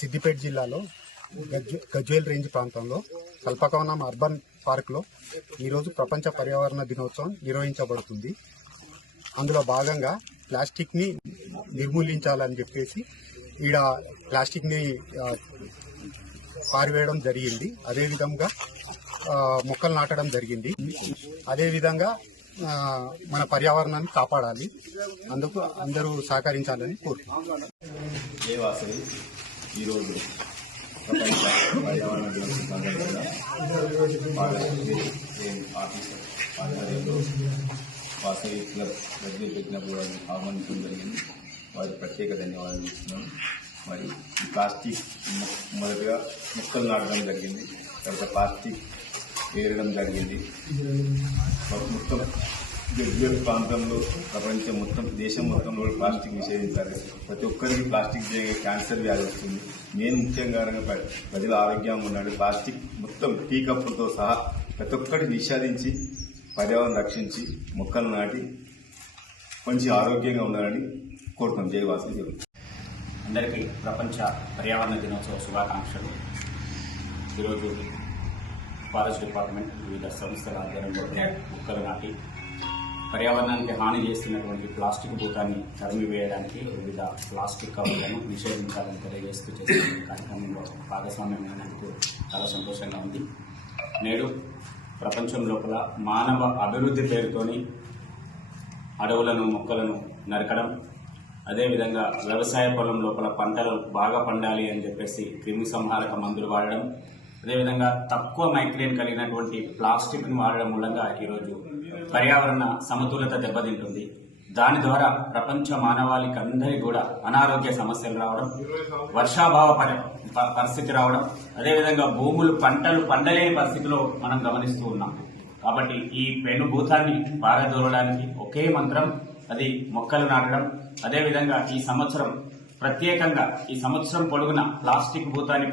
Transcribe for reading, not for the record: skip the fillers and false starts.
సిద్దిపేట జిల్లాలో గజ్వేల్ రేంజ్ ప్రాంతంలో కల్పకవనం అర్బన్ పార్క్లో ఈరోజు ప్రపంచ పర్యావరణ దినోత్సవం నిర్వహించబడుతుంది. అందులో భాగంగా ప్లాస్టిక్ని నిర్మూలించాలని చెప్పేసి ఈడ ప్లాస్టిక్ని పారివేయడం జరిగింది. అదేవిధంగా మొక్కలు నాటడం జరిగింది. అదేవిధంగా మన పర్యావరణాన్ని కాపాడాలి. అందుకు అందరూ సహకరించాలని కోరుతున్నాను. ఈరోజు ప్రపంచ పర్యావరణ దినోత్సవం సందర్భంగా ఆఫీసర్ ఆధ్వర్యంలో వాసవి క్లబ్ గజ్వేల్ పెట్టినప్పుడు వారిని ఆహ్వానించడం జరిగింది. వారికి ప్రత్యేక ధన్యవాదాలు ఇస్తున్నాను. మరి ఈ ప్లాస్టిక్ మొదటగా మొక్కలు నాటడం జరిగింది, తర్వాత ప్లాస్టిక్ ఏరడం జరిగింది. మొత్తం గజ్వేల్ ప్రాంతంలో ప్రపంచం మొత్తం దేశం మొత్తంలో ప్లాస్టిక్ నిషేధించాలి. ప్రతి ఒక్కరికి ప్లాస్టిక్ క్యాన్సర్ వ్యాధి వస్తుంది. నేను ముఖ్యంగా ప్రజల ఆరోగ్యంగా ఉన్నాడు. ప్లాస్టిక్ మొత్తం టీ కప్పులతో సహా ప్రతి ఒక్కటి నిషేధించి పర్యావరణం రక్షించి మొక్కలు నాటి మంచి ఆరోగ్యంగా ఉండాలని కోరుతాం. జయవాసి. అందరికీ ప్రపంచ పర్యావరణ దినోత్సవ శుభాకాంక్షలు. ఈరోజు ఫారెస్ట్ డిపార్ట్మెంట్ వివిధ సంస్థల ఆధ్వర్యంలో మొక్కలు నాటి పర్యావరణానికి హాని చేస్తున్నటువంటి ప్లాస్టిక్ భూతాన్ని తరిమివేయడానికి వివిధ ప్లాస్టిక్ కవర్లను నిషేధించాలని తెలియజేస్తూ చేస్తున్న కార్యక్రమంలో భాగస్వామ్యమైనందుకు చాలా సంతోషంగా ఉంది. నేడు ప్రపంచం లోపల మానవ అభివృద్ధి పేరుతోని అడవులను మొక్కలను నరకడం, అదేవిధంగా వ్యవసాయ పొలం లోపల పంటలు బాగా పండాలి అని చెప్పేసి క్రిమి సంహారక మందులు వాడడం, అదేవిధంగా తక్కువ మైక్రేన్ కలిగినటువంటి ప్లాస్టిక్ను వాడడం మూలంగా ఈరోజు పర్యావరణ సమతులత దెబ్బతింటుంది. దాని ద్వారా ప్రపంచ మానవాళికి అందరికీ కూడా అనారోగ్య సమస్యలు రావడం, వర్షాభావ పరిస్థితి రావడం, అదేవిధంగా భూములు పంటలు పండలేని పరిస్థితిలో మనం గమనిస్తూ ఉన్నాం. కాబట్టి ఈ పెనుభూతాన్ని పారదోలడానికి ఒకే మంత్రం, అది మొక్కలు నాటడం. అదేవిధంగా ఈ సంవత్సరం ప్రత్యేకంగా ఈ సంవత్సరం పొడుగున ప్లాస్టిక్ భూతాన్ని